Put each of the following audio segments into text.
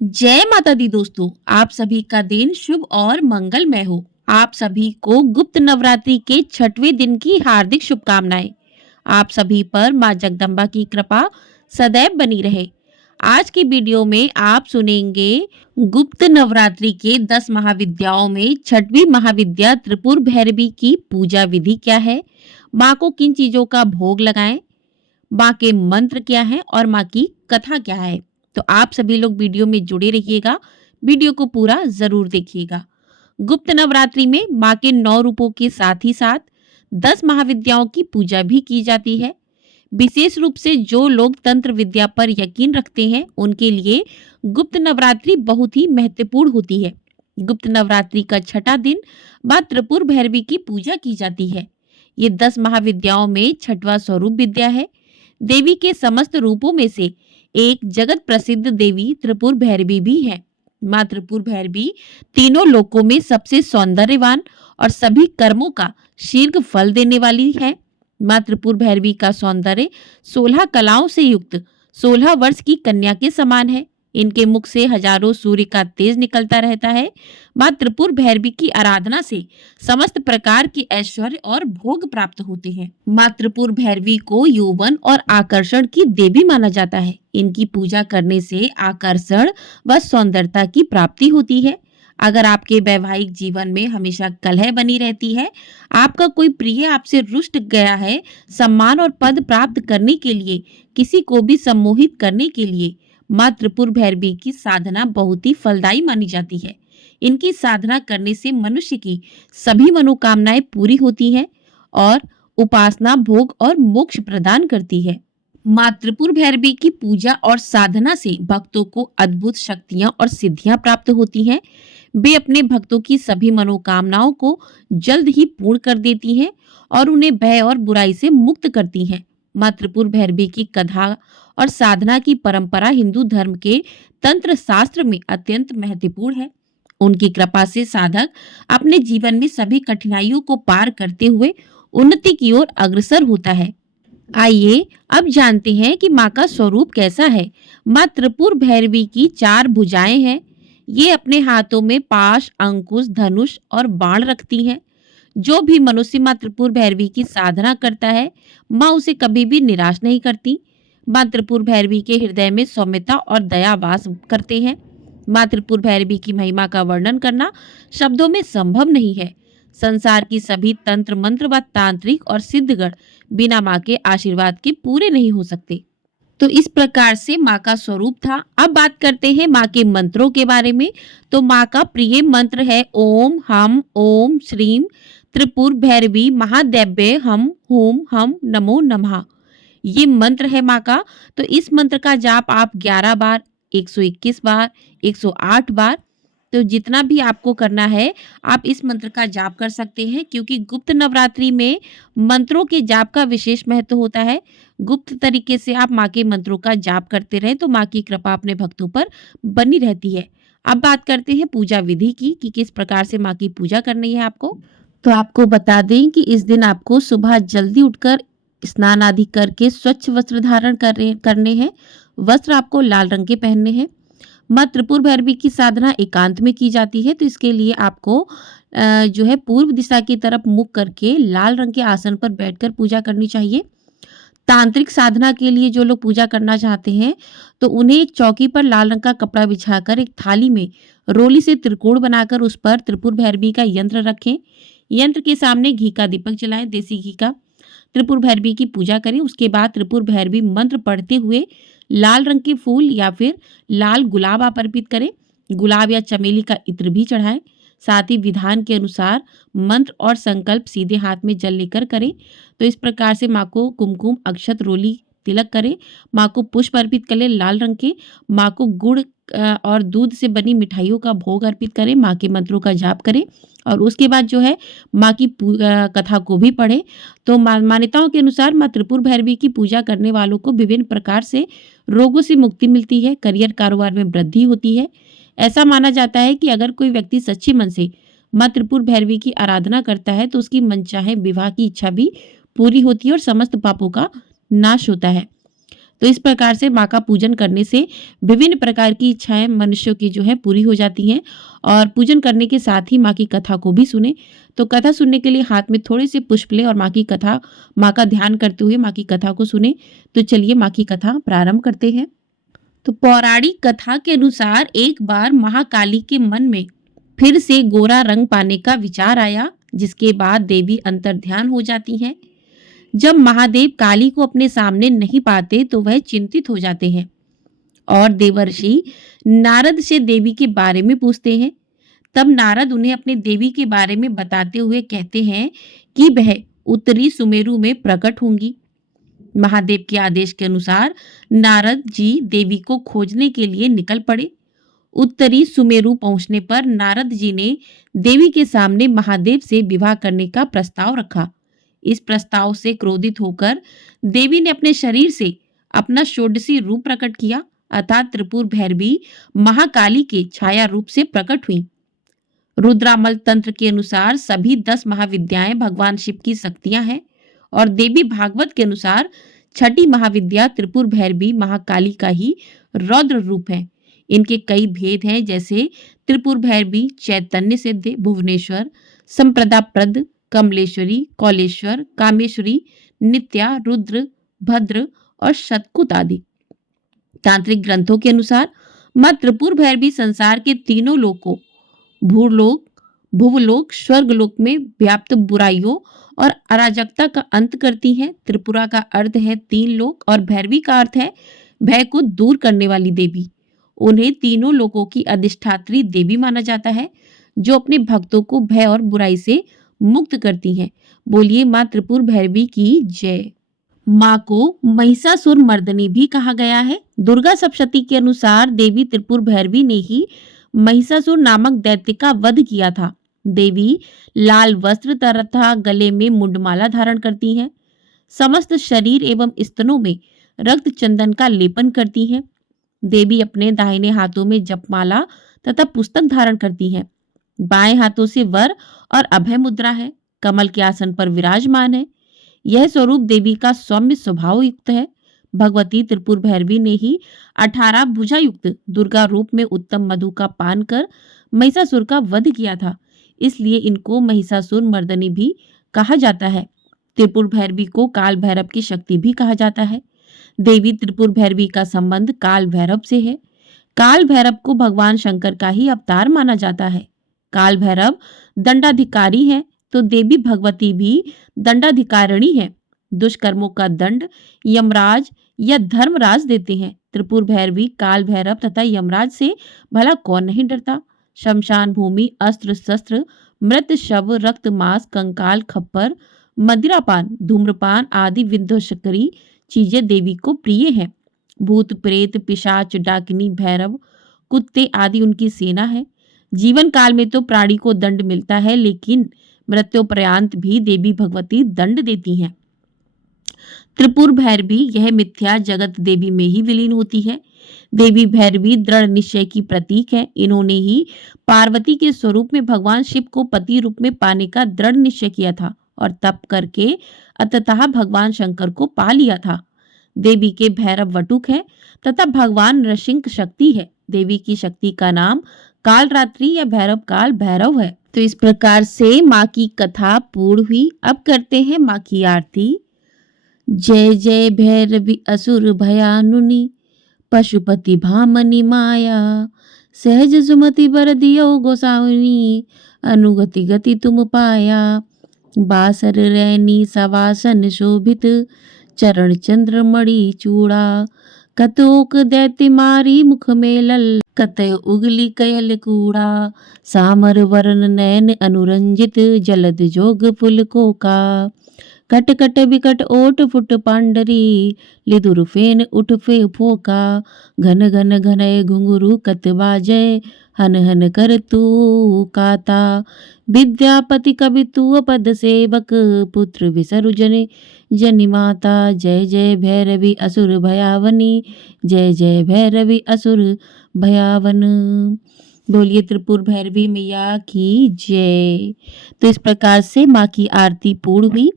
जय माता दी दोस्तों, आप सभी का दिन शुभ और मंगलमय हो। आप सभी को गुप्त नवरात्रि के छठवें दिन की हार्दिक शुभकामनाएं। आप सभी पर मां जगदम्बा की कृपा सदैव बनी रहे। आज की वीडियो में आप सुनेंगे गुप्त नवरात्रि के 10 महाविद्याओं में छठवीं महाविद्या त्रिपुर भैरवी की पूजा विधि क्या है, माँ को किन चीजों का भोग लगाएं, माँ के मंत्र क्या हैं और माँ की कथा क्या है। तो आप सभी लोग वीडियो में जुड़े रहिएगा, वीडियो को पूरा जरूर देखिएगा। गुप्त नवरात्रि में माँ के 9 रूपों के साथ ही साथ 10 महाविद्याओं की पूजा भी की जाती है। विशेष रूप से जो लोग तंत्र विद्या पर यकीन रखते हैं उनके लिए गुप्त नवरात्रि बहुत ही महत्वपूर्ण होती है। गुप्त नवरात्रि का छठा दिन माँ त्रिपुर भैरवी की पूजा की जाती है। ये 10 महाविद्याओं में छठवां स्वरूप विद्या है। देवी के समस्त रूपों में से एक जगत प्रसिद्ध देवी त्रिपुर भैरवी भी है। माँ त्रिपुर भैरवी तीनों लोकों में सबसे सौंदर्यवान और सभी कर्मों का शीघ्र फल देने वाली है। माँ त्रिपुर भैरवी का सौंदर्य 16 कलाओं से युक्त 16 वर्ष की कन्या के समान है। इनके मुख से हजारों सूर्य का तेज निकलता रहता है। माँ त्रिपुर भैरवी की आराधना से समस्त प्रकार के ऐश्वर्य और भोग प्राप्त होते हैं। माँ त्रिपुर भैरवी को यौवन और आकर्षण की देवी माना जाता है। इनकी पूजा करने से आकर्षण व सौंदर्यता की प्राप्ति होती है। अगर आपके वैवाहिक जीवन में हमेशा कलह बनी रहती है, आपका कोई प्रिय आपसे रुष्ट गया है, सम्मान और पद प्राप्त करने के लिए किसी को भी सम्मोहित करने के लिए माँ त्रिपुर भैरवी की साधना बहुत ही फलदायी मानी जाती है। इनकी साधना करने से मनुष्य की सभी मनोकामनाएं पूरी होती हैं और उपासना भोग और मोक्ष प्रदान करती है। माँ त्रिपुर भैरवी की पूजा और साधना से भक्तों को अद्भुत शक्तियां और सिद्धियां प्राप्त होती हैं। वे अपने भक्तों की सभी मनोकामनाओं को जल्द ही पूर्ण कर देती हैं और उन्हें भय और बुराई से मुक्त करती हैं। माँ त्रिपुर भैरवी की कथा और साधना की परंपरा हिंदू धर्म के तंत्र शास्त्र में अत्यंत महत्वपूर्ण है। उनकी कृपा से साधक अपने जीवन में सभी कठिनाइयों को पार करते हुए उन्नति की ओर अग्रसर होता है। आइए अब जानते हैं कि माँ का स्वरूप कैसा है। माँ त्रिपुर भैरवी की 4 भुजाएं हैं। ये अपने हाथों में पाश, अंकुश, धनुष और बाण रखती हैं। जो भी मनुष्य माँ त्रिपुर भैरवी की साधना करता है, माँ उसे कभी भी निराश नहीं करती। माँ त्रिपुर भैरवी के हृदय में सौम्यता और दया वास करते हैं। माँ त्रिपुर भैरवी की महिमा का वर्णन करना शब्दों में संभव नहीं है। संसार की सभी तंत्र मंत्र व तांत्रिक और सिद्धगण बिना माँ के आशीर्वाद के पूरे नहीं हो सकते। तो इस प्रकार से माँ का स्वरूप था। अब बात करते हैं माँ के मंत्रों के बारे में। तो माँ का प्रिय मंत्र है ओम हम ओम श्रीम त्रिपुर भैरवी महादेव्य हम होम हम नमो नमः। ये मंत्र है माँ का। तो इस मंत्र का जाप आप 11 बार, 121 बार, 108 बार, तो जितना भी आपको करना है आप इस मंत्र का जाप कर सकते हैं, क्योंकि गुप्त नवरात्रि में मंत्रों के जाप का विशेष महत्व होता है। गुप्त तरीके से आप माँ के मंत्रों का जाप करते रहे तो माँ की कृपा अपने भक्तों पर बनी रहती है। अब बात करते हैं पूजा विधि की कि किस प्रकार से माँ की पूजा करनी है आपको। तो आपको बता दें कि इस दिन आपको सुबह जल्दी उठकर स्नान आदि करके स्वच्छ वस्त्र धारण करने हैं। वस्त्र आपको लाल रंग के पहनने हैं। माँ त्रिपुर भैरवी की साधना एकांत में की जाती है, तो इसके लिए आपको जो है पूर्व दिशा की तरफ मुख करके लाल रंग के आसन पर बैठकर पूजा करनी चाहिए। तांत्रिक साधना के लिए जो लोग पूजा करना चाहते हैं तो उन्हें एक चौकी पर लाल रंग का कपड़ा बिछाकर एक थाली में रोली से त्रिकोण बनाकर उस पर त्रिपुर भैरवी का यंत्र रखें। यंत्र के सामने घी का दीपक जलाएं, देसी घी का। त्रिपुर भैरवी की पूजा करें। उसके बाद त्रिपुर भैरवी मंत्र पढ़ते हुए लाल रंग के फूल या फिर लाल गुलाब आप अर्पित करें। गुलाब या चमेली का इत्र भी चढ़ाएं। साथ ही विधान के अनुसार मंत्र और संकल्प सीधे हाथ में जल लेकर करें। तो इस प्रकार से माँ को कुमकुम, अक्षत, रोली, तिलक करें। माँ को पुष्प अर्पित करें लाल रंग के। माँ को गुड़ और दूध से बनी मिठाइयों का भोग अर्पित करें। माँ के मंत्रों का जाप करें और उसके बाद जो है माँ की कथा को भी पढ़ें। तो मान्यताओं के अनुसार माँ त्रिपुर भैरवी की पूजा करने वालों को विभिन्न प्रकार से रोगों से मुक्ति मिलती है, करियर कारोबार में वृद्धि होती है। ऐसा माना जाता है कि अगर कोई व्यक्ति सच्चे मन से माँ त्रिपुर भैरवी की आराधना करता है तो उसकी मनचाहे विवाह की इच्छा भी पूरी होती है और समस्त पापों का नाश होता है। तो इस प्रकार से माँ का पूजन करने से विभिन्न प्रकार की इच्छाएं मनुष्यों की जो है पूरी हो जाती हैं। और पूजन करने के साथ ही माँ की कथा को भी सुने। तो कथा सुनने के लिए हाथ में थोड़े से पुष्प लें और माँ का ध्यान करते हुए माँ की कथा को सुने। तो चलिए माँ की कथा प्रारंभ करते हैं। तो पौराणिक कथा के अनुसार एक बार महाकाली के मन में फिर से गोरा रंग पाने का विचार आया, जिसके बाद देवी अंतर्ध्यान हो जाती हैं। जब महादेव काली को अपने सामने नहीं पाते तो वह चिंतित हो जाते हैं और देवर्षि नारद से देवी के बारे में पूछते हैं। तब नारद उन्हें अपने देवी के बारे में बताते हुए कहते हैं कि वह उत्तरी सुमेरु में प्रकट होंगी। महादेव के आदेश के अनुसार नारद जी देवी को खोजने के लिए निकल पड़े। उत्तरी सुमेरु पहुंचने पर नारद जी ने देवी के सामने महादेव से विवाह करने का प्रस्ताव रखा। इस प्रस्ताव से क्रोधित होकर देवी ने अपने शरीर से अपना षोडशी रूप प्रकट किया, अर्थात त्रिपुर भैरवी महाकाली के छाया रूप से प्रकट हुई। रुद्रामल तंत्र के अनुसार सभी 10 महाविद्याएं भगवान शिव की शक्तियां हैं और देवी भागवत के अनुसार छठी महाविद्या त्रिपुर भैरवी महाकाली का ही रौद्र रूप है। इनके कई भेद हैं, जैसे त्रिपुर भैरवी चैतन्य सिद्ध, भुवनेश्वर, संप्रदाप्रद, कमलेश्वरी, कौलेश्वर, कामेश्वरी, नित्या, रुद्र, भद्र और शतकुत आदि। तांत्रिक ग्रंथों के अनुसार मां त्रिपुर भैरवी संसार के तीनों लोकों भूलोक, भुवलोक, स्वर्गलोक में व्याप्त बुराइयों और अराजकता का अंत करती हैं। त्रिपुरा का अर्थ है 3 लोक और भैरवी का अर्थ है भय को दूर करने वाली देवी। उन्हें तीनों लोकों की अधिष्ठात्री देवी माना जाता है, जो अपने भक्तों को भय और बुराई से मुक्त करती हैं। बोलिए मां त्रिपुर भैरवी की जय। मां को महिषासुर मर्दनी भी कहा गया है। दुर्गा सप्तशती के अनुसार देवी त्रिपुर भैरवी ने ही महिषासुर नामक दैत्य का वध किया था। देवी लाल वस्त्र तथा गले में मुंडमाला धारण करती हैं। समस्त शरीर एवं स्तनों में रक्त चंदन का लेपन करती हैं। देवी अपने दाहिने हाथों में जपमाला तथा पुस्तक धारण करती हैं। बाएं हाथों से वर और अभय मुद्रा है। कमल के आसन पर विराजमान है। यह स्वरूप देवी का सौम्य स्वभाव युक्त है। भगवती त्रिपुर भैरवी ने ही 18 भुजा युक्त दुर्गा रूप में उत्तम मधु का पान कर महिषासुर का वध किया था, इसलिए इनको महिषासुर मर्दनी भी कहा जाता है। त्रिपुर भैरवी को काल भैरव की शक्ति भी कहा जाता है। देवी त्रिपुर भैरवी का संबंध काल भैरव से है। काल भैरव को भगवान शंकर का ही अवतार माना जाता है। काल भैरव दंडाधिकारी है, तो देवी भगवती भी दंडाधिकारिणी है। दुष्कर्मों का दंड यमराज या धर्मराज देते हैं। त्रिपुर भैरवी काल भैरव तथा यमराज से भला कौन नहीं डरता। शमशान भूमि, अस्त्र शस्त्र, मृत शव, रक्त मांस, कंकाल, खप्पर, मदिरापान, धूम्रपान आदि विध्वंसकारी चीजें देवी को प्रिय हैं। भूत प्रेत, पिशाच, डाकिनी, भैरव, कुत्ते आदि उनकी सेना है। जीवन काल में तो प्राणी को दंड मिलता है, लेकिन मृत्युपर्यंत भी देवी भगवती दंड देती हैं। त्रिपुर भैरवी यह मिथ्या जगत देवी में ही विलीन होती है। देवी भैरवी दृढ़ निश्चय की प्रतीक है। इन्होंने ही पार्वती के स्वरूप में भगवान शिव को पति रूप में पाने का दृढ़ निश्चय किया था और तप करके अंततः भगवान शंकर को पा लिया था। देवी के भैरव वटुक है तथा भगवान नृसिंह शक्ति है। देवी की शक्ति का नाम कालरात्रि या भैरव काल भैरव है। तो इस प्रकार से माँ की कथा पूर्ण हुई। अब करते हैं माँ की आरती। जय जय भैरवी असुर भयानुनी, पशुपति भामनी माया, सहज सुमति बर दियो गोसाउनी, अनुगति गति तुम पाया। बासर रैनी सवासन शोभित, चरण चंद्र मणि चूड़ा, कतोक दैत्य मारी मुख में लल, कतय उगली कयल कूड़ा। सामर वरण नयन अनुरंजित, जलद जोग फुल कोका। कट कट विकट ओट फुट पांडरी, लिदुर फेन उठ फे फोका। घन घन घनय घुंघरू कत बाजय, हन हन कर तू काता। विद्यापति कवि तू पद सेवक, पुत्र विसरु जनि माता। जय जय भैरवी असुर भयावनी, जय जय भैरवी असुर भयावन। बोलिए त्रिपुर भैरवी मैया की जय। तो इस प्रकार से माँ की आरती पूर्ण हुई।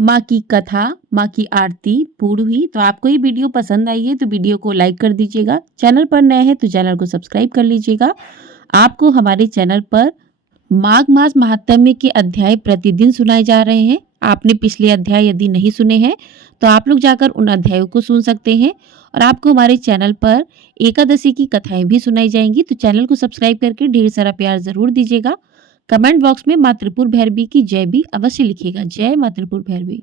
माँ की कथा, माँ की आरती पूर्ण हुई। तो आपको ये वीडियो पसंद आई है तो वीडियो को लाइक कर दीजिएगा। चैनल पर नए हैं तो चैनल को सब्सक्राइब कर लीजिएगा। आपको हमारे चैनल पर माघ मास महात्म्य के अध्याय प्रतिदिन सुनाए जा रहे हैं। आपने पिछले अध्याय यदि नहीं सुने हैं तो आप लोग जाकर उन अध्यायों को सुन सकते हैं और आपको हमारे चैनल पर एकादशी की कथाएं भी सुनाई जाएंगी। तो चैनल को सब्सक्राइब करके ढेर सारा प्यार जरूर दीजिएगा। कमेंट बॉक्स में माँ त्रिपुर भैरवी की जय भी अवश्य लिखिएगा। जय माँ त्रिपुर भैरवी।